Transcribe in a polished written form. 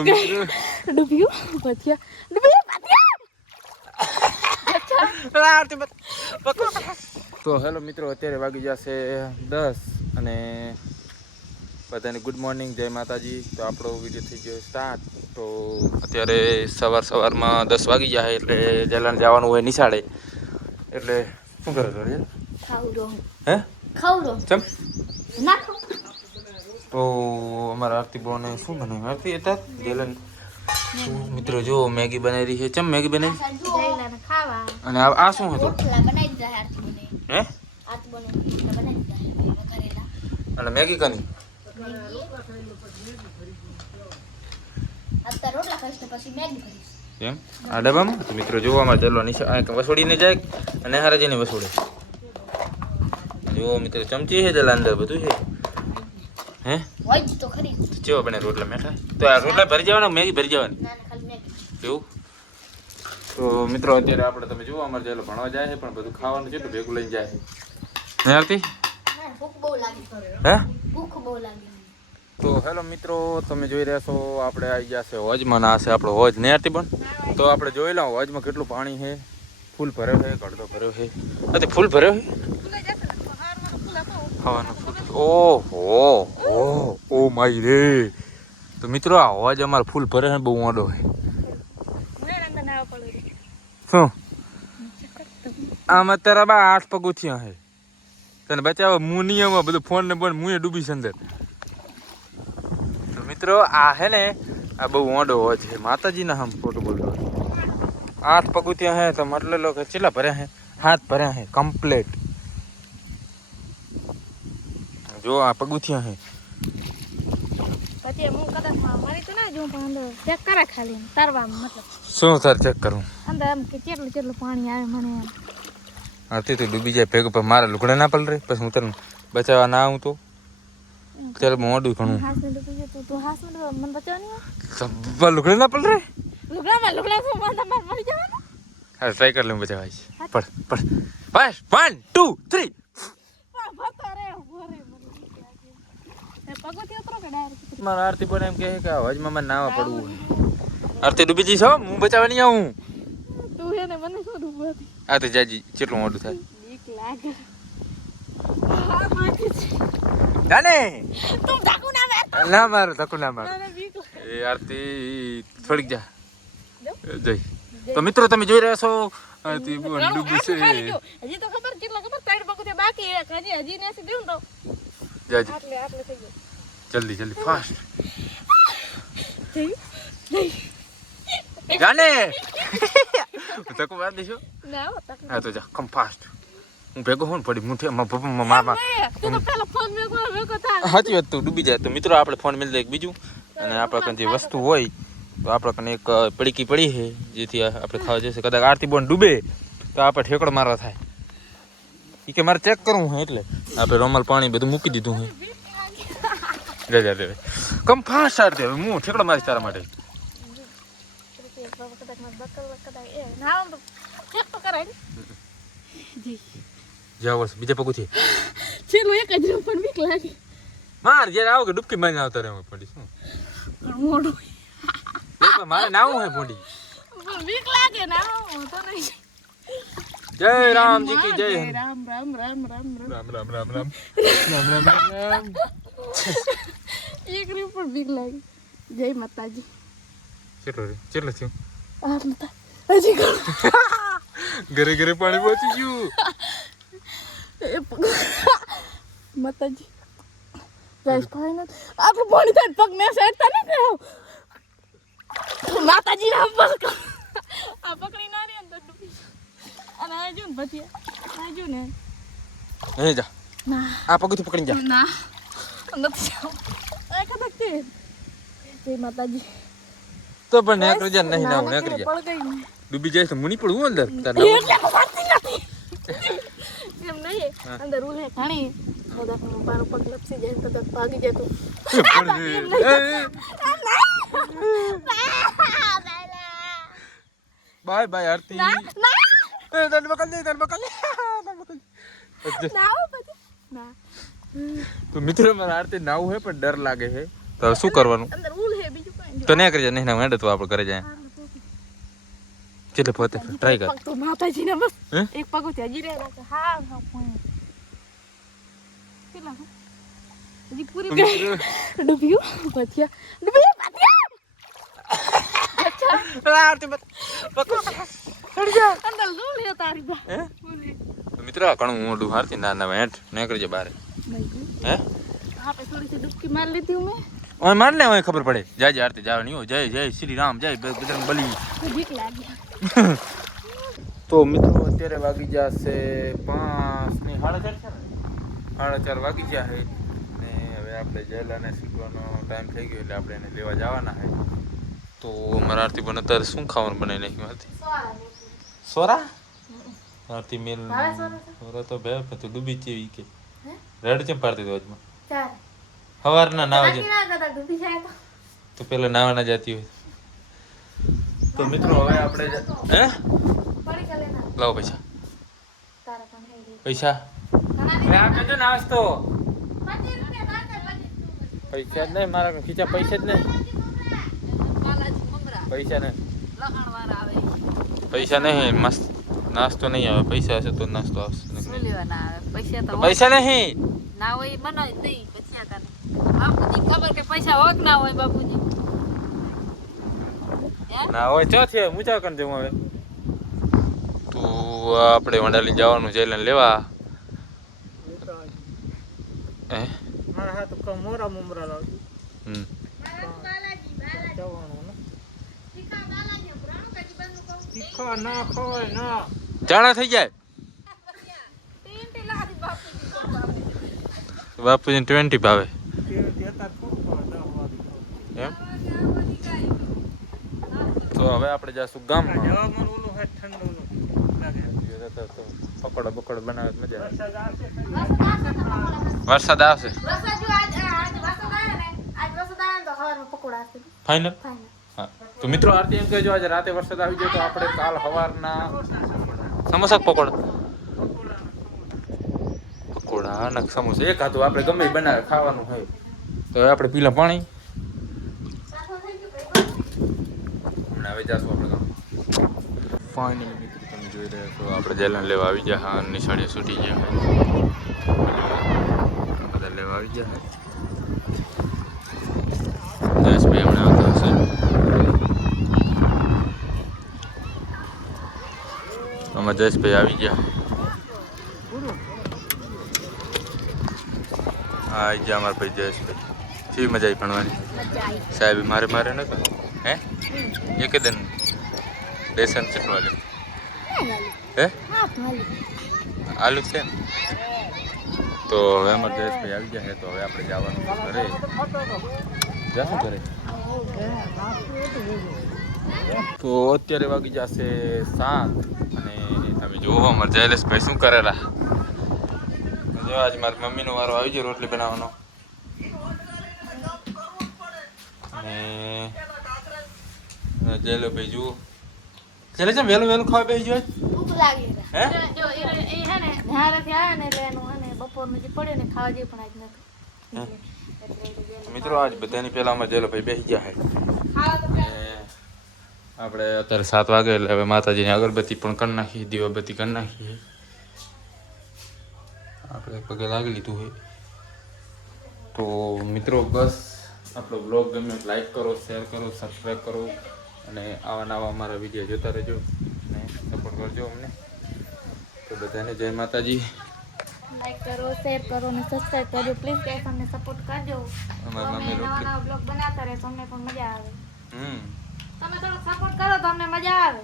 ડૂબ્યું પતિયા તો હેલો મિત્રો, અત્યારે વાગી જશે 10 અને બધાને ગુડ મોર્નિંગ, જય માતાજી. તો આપણો વિડીયો થઈ ગયો સ્ટાર્ટ. તો અત્યારે સવારમાં 10 વાગી જાય એટલે જલાન જવાનું હોય નિશાળે. એટલે શું કરે છો? હે ચમ તો અમારા આરતી બોને શું બનાવ્યું? આરતી હતા જલન મિત્રો જો મેગી બનાવી રહી છે. ચમ મેગી બનાવી અને આ શું હતું? હે અને મેગી કની એમ આ ડબ્બામાં મિત્રો જોવા અમારે ચલો વસોડીને જાય અને હારાજીને વસોડે. જો મિત્રો ચમચી છે જલા અંદર બધું છે. હે તો ખરી કેવો બને રોટલા મેઠા? તો આ રોટલા ભરી જવાના, મેગી ભરી જવાની એવું? તો મિત્રો અત્યારે આપણે તમે જુઓ અમારે ચાલો ભણવા જાય છે પણ બધું ખાવાનું છે તો ભેગું લઈને જાય છે. હે આરતી? ભૂખ બહુ લાગી. હે ભૂખ બહુ લાગી. તો હેલો મિત્રો, તમે જોઈ રહ્યા છો આપણે આવી ગયા છે હોજમાં. ના છે આપણો હોજ ને આરતી પણ. તો આપણે જોઈ લઉં હોજમાં કેટલું પાણી છે. ફૂલ ભર્યો છે, અડધો ભર્યો છે. અરે ફૂલ ભર્યો છે. ઓ માય રે. તો મિત્રો આ હોજ અમારે ફૂલ ભરે છે, બહુ મોડો છે. શું આમ અત્યારે બા 8 પગથિયા છે. તને બચાવો મુનિયામાં બધું ફોન ને પણ મુએ ડૂબી છે અંદર. તો મિત્રો આ હે ને આ બહુ મોડો હોજ છે. માતાજીના હમ ખોટું બોલતો 8 પગથિયા હે તો મતલબ લોકો કેટલા ભર્યા હે? 7 ભર્યા હે કમ્પ્લેટ. જો આ પગથિયા હે. પછી હું કદાચ મારી તો ના જોઉં પણ અંદર ચેક કરા ખાલી તારવામાં મતલબ શું સર ચેક કરું અંદર આમ કે કેટલું પાણી આવે મને એમ. આરતી તો ડૂબી જાય ભેગું પણ મારા લુગડા ના પલરે પછી હું તને બચાવવા ના આવું તો ત્યારે મોડું ઘણું. હાસ ને ડૂબી ગયો તું હાસ ને મને બચાવવાની સબ્બા લુગડા ના પલરે. લુગડા શું મને મરી જવાનું? હા ટ્રાય કરી લઉં બચાવાય છે. પડ બસ 1 2 3 મારા આરતી પણ એમ કહે કે હજમાં મને નાવા પડવું હોય. આરતી ડૂબી જઈશ હો, હું બચાવવા નહીં આવું. તું હે ને મને શું ડૂબવાથી? આ તો જાજી કેટલું મોડું થાય. બીક લાગે. જાને તું ધક્કો ના માર. ના મારો ધક્કો ના માર. મને બીક લાગે. એ આરતી થોડીક જા જઈ. તો મિત્રો તમે જોઈ રહ્યા છો આરતી બોન ડૂબી છે. હજી તો ખબર કેટલા ખબર 3 પગથિયા બાકી હજી નથી દેવું તો જાજી આટલે થઈ ગયો. જલ્દી ફાસ્ટ જઈ જાને ધક્કો માર દેશો. ના હા તો જા કમ ફાસ્ટ. હું ભેગો હોઉં ને પડી મુઠે મામા તું તો પેલો ફોન મેકો થાય. સાચી વાત. તું ડૂબી જાય તો મિત્રો આપણે ફોન મિલ દે એક બીજું અને આપણે કને જે વસ્તુ હોય તો આપણે કને એક પડીકી પડી છે જેથી આપણે ખાવા જશે. કદાચ આરતી બોન ડૂબે તો આપણે ઠેકડો મારવા થાય. એ કે મારે ચેક કરવું હોય એટલે આપણે રોમાલ પાણી બધું મૂકી દીધું છે. જા કમ ફાસ્ટ આરતી. હવે હું ઠેકડો મારીશ તારા માટે. જાવ બીજા પગુથી ચલો એક જ પણ બીક લાગે. માર જ્યારે આવો કે ડૂબકી મારીને આવતા રહે પડી શું મોડું મારે નાવું હે પોડી પણ બીક લાગે ના હું તો નહીં. જય રામજી કી જય. રામ રામ રામ રામ રામ રામ રામ રામ રામ એક રી પણ બીક લાગે. જય માતાજી. ચલો થયું હજી ઘરે પાણી પહોંચી ગયું. માતાજી ગાઈસ કોઈ નથી આટલું પાણી થાય પગ મેં સેટતા નથી રહો. માતાજી નામ પર આ પકડી ના રે અંદર ડૂબી અને આ જો ને પછી આ જો ને એ જા ના આ પગથી પકડી જા. ના નથી જાવ આ કદક તે જય માતાજી. તો પણ નેકરી જા નહીં નાવ નેકરી જા. પડ ગઈ ને ડૂબી જાય તો મુની પડવું અંદર તાર એટલે વાતી નથી એમ નહીં અંદર ઉલે ઘણી કદાચ મારો પગ લપસી જાય કદાચ ભાગી જાય તો બાય બાય આરતી. ના તને બકલ ના ના તો મિત્રો મારે આરતી નાવું હે પણ ડર લાગે છે તો શું કરવાનું? અંદર ઉલ હે બીજું કાંઈ તો નહીં કરી જાય નહીં ના તો આપણે કરે જાય કેટલે પોતે ટ્રાય કર પગ તો માતાજીને બસ હે? એક પગ ત્યાં હજી રહ્યા રાખે હા હા ફોન કેટલા હજી પૂરી ડૂબ્યું પતિયા ડૂબ્યું પતિયા અંદર લો લે તારી બા હે? તો મિત્રો આ ઘણું મોટું હારતી ના ના હેઠ નીકળી જાય બહાર હે આપણે થોડી સી ડૂબકી માર લીધી મેં ઓય માર લે ઓય ખબર પડે જય જય આરતી જાવ નહીં હો જય જય શ્રી રામ જય બજરંગ બલી બીક લાગી તો મિત્રો અત્યારે વાગી જશે 5 ની 4:30 છે ને 4:30 વાગી ગયા છે ને હવે આપણે જેલાને શીખવાનો ટાઈમ થઈ ગયો એટલે આપણે એને લેવા જવાના છે તો અમારા આરતી બને અત્યારે શું ખાવાનું બનાવી નાખ્યું આરતી સોરા આરતી મેલ સોરા તો બે તો ડૂબી જેવી કે રેડ ચેમ પાડતી તો આજમાં ચાર સવારના નાવા બાકી ના કરતા ડૂબી જાય તો પેલા નાવા ના જતી હોય તો મિત્રો હવે આપણે હે પડી ચાલે ના લાવો પૈસા તારા પણ હે પૈસા ઘણા આ કજો નાસ્તો 25 રૂપિયા પૈસા જ નહીં મારા ખીચા પૈસા જ નહીં કાલાજી મમરા પૈસા નહીં લખણવાળા આવે પૈસા નહીં મસ્ત નાસ્તો નહીં આવે પૈસા હશે તો નાસ્તો આવશે શું લેવાના આવે પૈસા તો પૈસા નહીં ના હોય બનાવી દઈ પછી તને બાપુજી ખબર કે પૈસા હોક ના હોય બાપુજી ના હોય ચો છે મૂચા કર દેવું હવે તો આપણે વંડાલી જવાનું છે લેવા હે મારા હાથ કો મોરા મમરા લાવ હમ જવાનું ને તીખા ના ખવાય ના ચાણા થઈ જાય બાપુજી 20 ભાવે દેતા થોડું ખવાય 10 વાળી એમ તો હવે આપણે જાશું ગામમાં જવામાં ઓલું હે ઠંડુ લાગે પકોડા બકોડા બનાવે તો મજા આવે વરસાદ આવશે વરસાદ આવશે વરસાદ જો આજ વરસાદ આવે ને આજ વરસાદ આવે ને તો સવારમાં પકોડા આવશે ફાઇનલ ફાઇનલ હા તો મિત્રો આરતી એમ કહેજો આજે રાતે વરસાદ આવી જાય તો આપણે કાલ સવારના સમોસા પકોડા પકોડા અને સમોસા એક હાથું આપણે ગમે ઈ બનાવે ખાવાનું હોય તો હવે આપણે પીલા પાણી હમણાં હવે જાશું આપણે ગામ પાણી મિત્રો તમે જોઈ રહ્યા છો આપણે જેલને લેવા આવી ગયા હા નિશાળીએ છૂટી ગયા બધા લેવા આવી ગયા જયેશભાઈ હમણાં આવતા હશે આમાં જયેશભાઈ આવી ગયા હા આવી ગયા અમારા ભાઈ જયેશભાઈ કેવી મજા આવી ભણવાની સાહેબ મારે મારે નતો હે એક દિન લેસન ચટવા લે હે આલુ છે ને તો હવે અમારા જયેશભાઈ આવી ગયા છે તો હવે આપણે જવાનું ઘરે જાશું ઘરે તો અત્યારે વાગી જશે 7 અને તમે જુઓ અમારા જયેશભાઈ શું કરેલા જો આજ મારી મમ્મીનો વારો આવી ગયો રોટલી બનાવવાનો અને જયેશભાઈ જુઓ ચાલે છે વહેલું વહેલું ખાવા બેસી જાય ભૂખ લાગી હે જો એ હે ને ધારેથી આવે ને એટલે એનું હે ને બપોરનું જે પડે ને ખાવા જેવું પણ આજ નથી મિત્રો આજ બધાની પહેલા અમારે જયેશભાઈ બેસી ગયા છે આપણે અત્યારે 7 વાગે એટલે હવે માતાજીની અગરબત્તી પણ કરી નાખી દીવાબત્તી કરી નાખી આપણે પગે લાગી લીધું હોય તો મિત્રો બસ આપણો બ્લોગ ગમે લાઈક કરો શેર કરો સબસ્ક્રાઈબ કરો અને આવા નવા અમારા વિડીયો જોતા રહેજો અને સપોર્ટ કરજો અમને તો બધાને જય માતાજી લાઈક કરો શેર કરો અને સબસ્ક્રાઇબ કરજો પ્લીઝ ગાઈસ અમને સપોર્ટ કરજો અમારી અમે મમ્મી નવા રોટલી નવા બ્લોગ બનાવતા રહે તો અમને પણ મજા આવે હમ તમે થોડો સપોર્ટ કરો તો અમને મજા આવે